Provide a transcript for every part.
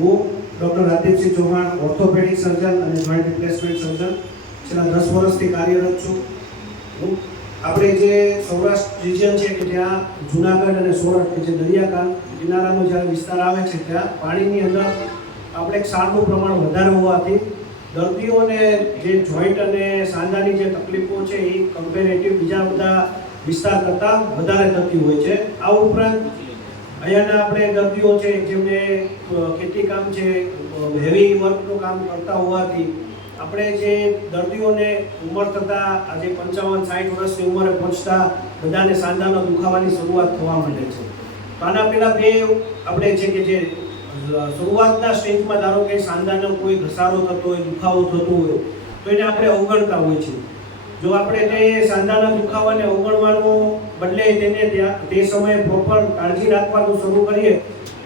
હું doctor Rajdeepsinh Chauhan orthopaedic સર્જન અને joint replacement સર્જન છેલ્લા 10 વર્ષથી કાર્યરત છું. હું આપણે જે સૌરાષ્ટ્ર રિજિયન છે કે જ્યાં જુનાગઢ અને સોરઠ કે જે દરિયા કિનારાનો જ્યારે વિસ્તાર આવે છે ત્યાં પાણીની અંદર આપણે ક્ષારનું પ્રમાણ વધારે હોવાથી દર્દીઓને જે જોઈન્ટ અને સાંધાની જે તકલીફો છે એ કમ્પેરેટિવ બીજા બધા વિસ્તાર કરતાં વધારે થતી હોય છે. આ ઉપરાંત અહીંયાના આપણે દર્દીઓ છે જેમને ખેતી કામ છે, હેવી વર્કનું કામ કરતા હોવાથી આપણે જે દર્દીઓને ઉંમર થતાં આજે 55-60 વર્ષની ઉંમરે પહોંચતા બધાને સાંધાના દુખાવાની શરૂઆત થવા માંડે છે. તો આના પહેલાં બે આપણે છે કે જે શરૂઆતના સ્ટેજમાં ધારો કે સાંધાનો કોઈ ઘસારો થતો હોય, દુખાવો થતો હોય તો એને આપણે અવગણતા હોય છે. જો આપણે તે સાંધાના દુખાવાને અવગણવાનું બદલે તેને તે સમયે પ્રોપર કાળજી રાખવાનું શરૂ કરીએ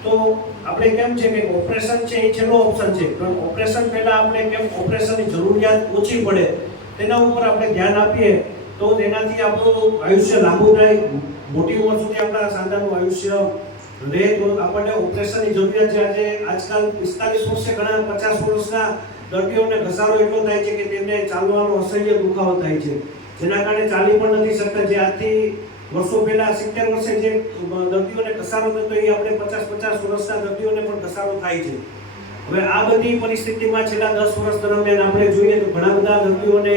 તો આપણે કેમ છે કે ઓપરેશન છે એ છેલ્લો ઓપ્શન છે, પણ ઓપરેશન પહેલાં આપણે કેમ ઓપરેશનની જરૂરિયાત ઓછી પડે તેના ઉપર આપણે ધ્યાન આપીએ તો તેનાથી આપણું આયુષ્ય લાંબુ થાય, મોટી ઉંમર સુધી આપણા સાંધાનું આયુષ્ય રહે. તો આપણને ઓપરેશનની જરૂરિયાત છે. આજે આજકાલ 45 વર્ષે ઘણા 50 વર્ષના દર્દીઓને ઘસારો એટલો થાય છે કે તેમને ચાલવાનો અસહ્ય દુખાવો થાય છે, જેના કારણે ચાલી પણ નથી શકતા. જે આજથી વર્ષો પહેલા 70 વર્ષે જે દર્દીઓને ઘસારો થતો એ આપણે 50 વર્ષના દર્દીઓને પણ ઘસારો થાય છે. હવે આ બધી પરિસ્થિતિમાં છેલ્લા 10 વર્ષ દરમિયાન આપણે જોઈએ તો ઘણા બધા દર્દીઓને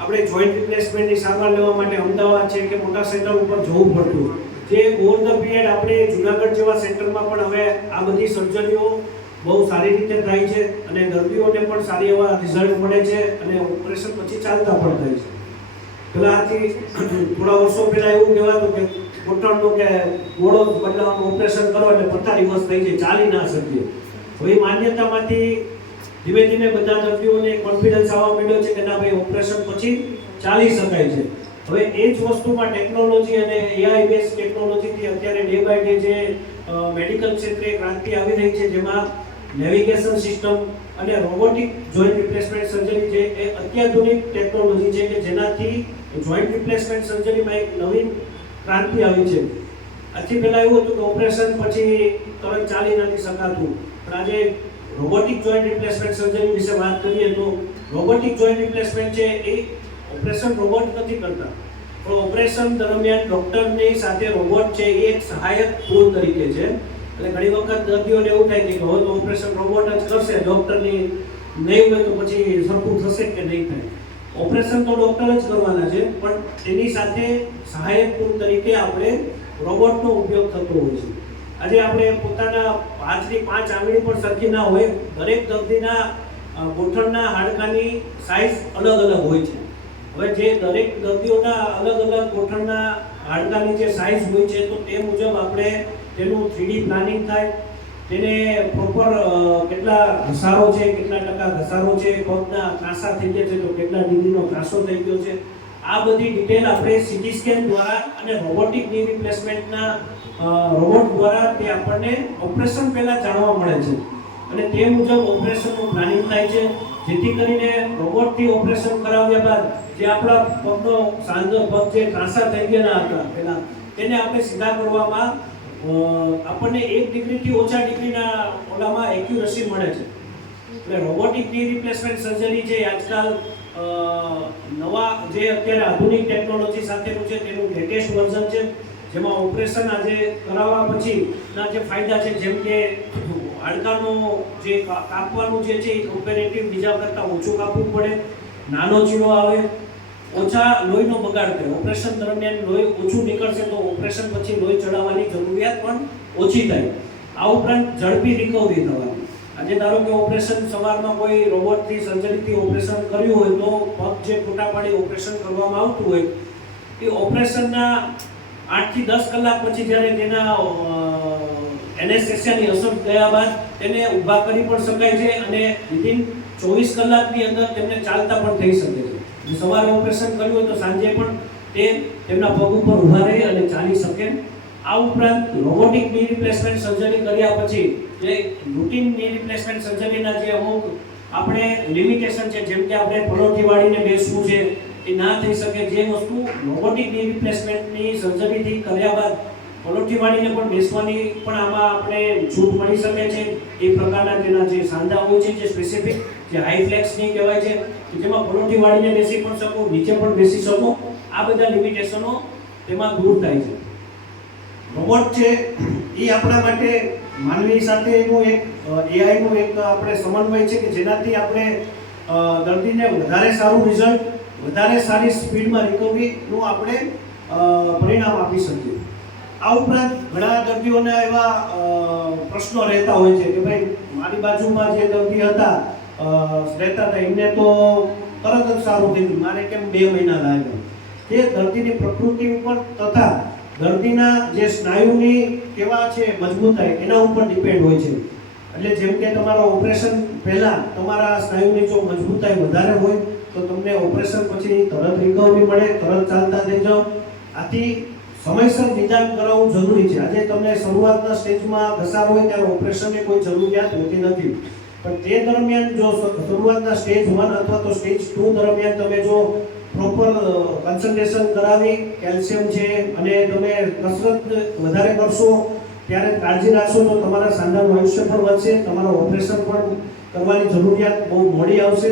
આપણે જોઈન્ટ રિપ્લેસમેન્ટની સારવાર લેવા માટે અમદાવાદ છે કે મોટા સેન્ટર ઉપર જવું પડતું, જે ઓવર ધ પીરિયડ આપણે જુનાગઢ જેવા સેન્ટરમાં પણ હવે આ બધી સર્જરીઓ બહુ સારી રીતે થાય છે અને દર્દીઓને પણ સારી એવા રિઝલ્ટ મળે છે અને ઓપરેશન પછી ચાલતા પણ થાય છે. પહેલાંથી થોડા વર્ષો પહેલાં એવું કહેવાતું કે ઘૂંટણનો કે ગોળો બદલાવાનું ઓપરેશન કરો એટલે 45 વર્ષ થઈ જાય, ચાલી ના શકીએ. હવે માન્યતામાંથી ધીમે ધીમે બધા દર્દીઓને કોન્ફિડન્સ આવવા માંડ્યો છે કે ના ભાઈ ઓપરેશન પછી ચાલી શકાય છે. હવે એ જ વસ્તુમાં ટેકનોલોજી અને AI બેઝ ટેકનોલોજીથી અત્યારે ડે બાય ડે જે મેડિકલ ક્ષેત્રે ક્રાંતિ આવી રહી છે, જેમાં નેવિગેશન સિસ્ટમ અને રોબોટિક જોઈન્ટ રિપ્લેસમેન્ટ સર્જરી જે એ અત્યાધુનિક ટેકનોલોજી છે કે જેનાથી જોઈન્ટ રિપ્લેસમેન્ટ સર્જરીમાં એક નવીન ક્રાંતિ આવી છે. આથી પહેલાં એવું હતું કે ઓપરેશન પછી તરત ચાલી નથી શકાતું, પણ આજે રોબોટિક જોઈન્ટ રિપ્લેસમેન્ટ સર્જરી વિશે વાત કરીએ તો રોબોટિક જોઈન્ટ રિપ્લેસમેન્ટ છે એ ઓપરેશન રોબોટ નથી કરતા, પણ ઓપરેશન દરમિયાન ડૉક્ટરની સાથે રોબોટ છે એ એક સહાયક ટૂલ તરીકે છે. એટલે ઘણી વખત દર્દીઓને એવું થાય કે હવે તો ઓપરેશન રોબોટ જ કરશે, ડૉક્ટરની નહીં હોય તો પછી સરખું થશે કે નહીં થાય. ઓપરેશન તો ડૉક્ટર જ કરવાના છે, પણ તેની સાથે સહાયક ટૂલ તરીકે આપણે રોબોટનો ઉપયોગ થતો હોય છે. આજે આપણે પોતાના હાથની 5 આંગળી પણ સરખી ના હોય, દરેક દર્દીના ગોઠણના હાડકાની સાઇઝ અલગ અલગ હોય છે. હવે જે દરેક દર્દીઓના અલગ અલગ ગોઠણના હાડકાની જે સાઇઝ હોય છે તો તે મુજબ આપણે તેનું 3D પ્લાનિંગ થાય, તેને પ્રોપર કેટલા ઘસારો છે, કેટલા ટકા ઘસારો છે, પગના ત્રાંસા થઈ ગયા છે તો કેટલા ડિગ્રીનો ત્રાંસો થઈ ગયો છે, આ બધી ડિટેલ આપણે સીટી સ્કેન દ્વારા અને રોબોટિક ની રિપ્લેસમેન્ટના રોબોટ દ્વારા તે આપણને ઓપરેશન પહેલાં જાણવા મળે છે અને તે મુજબ ઓપરેશનનું પ્લાનિંગ થાય છે, જેથી કરીને રોબોટથી ઓપરેશન કરાવ્યા બાદ જે આપણા પગનો સાંધો પગ જે ત્રાંસા થઈ ગયા હતા પહેલાં તેને આપણે સીધા કરવામાં આપણને 1 ડિગ્રીથી ઓછા ડિગ્રીના ઓલામાં એક્યુરસી મળે છે. એટલે રોબોટિક ની રિપ્લેસમેન્ટ સર્જરી છે આજકાલ નવા જે અત્યારે આધુનિક ટેકનોલોજી સાથેનું છે તેનું લેટેસ્ટ વર્ઝન છે, જેમાં ઓપરેશન આજે કરાવવા પછીના જે ફાયદા છે, જેમ કે હાડકાનું જે કાપવાનું જે છે એ કમ્પેરેટિવ બીજા કરતાં ઓછું કાપવું પડે, નાનો ચીરો આવે, ઓછા લોહીનો બગાડ થાય. ઓપરેશન દરમિયાન લોહી ઓછું નીકળશે તો ઓપરેશન પછી લોહી ચડાવવાની જરૂરિયાત પણ ઓછી થાય. આ ઉપરાંત ઝડપી રિકવરી થવાની. આજે ધારો કે ઓપરેશન સવારમાં કોઈ રોબોટથી સર્જરીથી ઓપરેશન કર્યું હોય તો પગ જે ફોટા પાડી ઓપરેશન કરવામાં આવતું હોય એ ઓપરેશનના 8 થી 10 કલાક પછી જ્યારે તેના એનેસ્થેસિયાની અસર ગયા બાદ તેને ઊભા કરી પણ શકાય છે અને વિધિન 24 કલાકની અંદર તેમને ચાલતા પણ થઈ શકે છે. સવારે ઓપરેશન કર્યું હોય તો સાંજે પણ તે તેમના પગ ઉપર ઊભા રહી અને ચાલી શકે. આ ઉપરાંત રોબોટિક ની રિપ્લેસમેન્ટ સર્જરી કર્યા પછી જે રૂટીન ની રિપ્લેસમેન્ટ સર્જરીના જે અમુક આપણે લિમિટેશન છે, જેમ કે આપણે પલોઠી વાળીને બેસવું છે એ ના થઈ શકે, જે વસ્તુ રોબોટિક ની રિપ્લેસમેન્ટની સર્જરીથી કર્યા બાદ પલોઠી વાળીને પણ બેસવાની પણ આમાં આપણે છૂટ મળી શકે છે. એ પ્રકારના તેના જે સાંધા હોય છે, જે સ્પેસિફિક જે હાઈ ફ્લેક્સની કહેવાય છે, કે જેમાં પલોઠી વાળીને બેસી પણ શકો, નીચે પણ બેસી શકો, આ બધા લિમિટેશનો તેમાં દૂર થાય છે. રોબોટ છે એ આપણા માટે માનવી સાથેનું એક એઆઈનું એક આપણે સમન્વય છે કે જેનાથી આપણે દર્દીને વધારે સારું રિઝલ્ટ, વધારે સારી સ્પીડમાં રિકવરીનું આપણે પરિણામ આપી શકીએ. આ ઉપરાંત ઘણા દર્દીઓને એવા પ્રશ્નો રહેતા હોય છે કે ભાઈ મારી બાજુમાં જે દર્દી હતા રહેતા હતા એમને તો તરત જ સારું થઈ ગયું, મારે કેમ 2 મહિના લાગ્યા. તે દર્દીની પ્રકૃતિ ઉપર તથા દર્દીના જે સ્નાયુની કેવા છે મજબૂતાઈ એના ઉપર ડિપેન્ડ હોય છે. એટલે જેમ કે તમારો ઓપરેશન પહેલાં તમારા સ્નાયુની જો મજબૂતાઈ વધારે હોય તો તમને ઓપરેશન પછી તરત રિકવરી મળે, તરત ચાલતા થઈ જાઓ. આથી સમયસર નિદાન કરાવવું જરૂરી છે. આજે તમને શરૂઆતના સ્ટેજમાં ઘસારો હોય ત્યારે ઓપરેશનની કોઈ જરૂરિયાત હોતી નથી, પણ તે દરમિયાન જો શરૂઆતના સ્ટેજ 1 અથવા તો સ્ટેજ 2 દરમિયાન તમે જો પ્રોપર કન્સલ્ટેશન કરાવી, કેલ્શિયમ છે અને તમે કસરત વધારે કરશો, ત્યારે કાળજી રાખશો તો તમારા સાંધાનું આયુષ્ય પણ વધશે, તમારા ઓપરેશન પણ કરવાની જરૂરિયાત બહુ મોડી આવશે.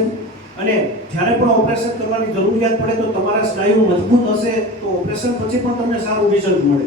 અને જ્યારે પણ ઓપરેશન કરવાની જરૂરિયાત પડે તો તમારા સ્નાયુ મજબૂત હશે તો ઓપરેશન પછી પણ તમને સારું રિઝલ્ટ મળે.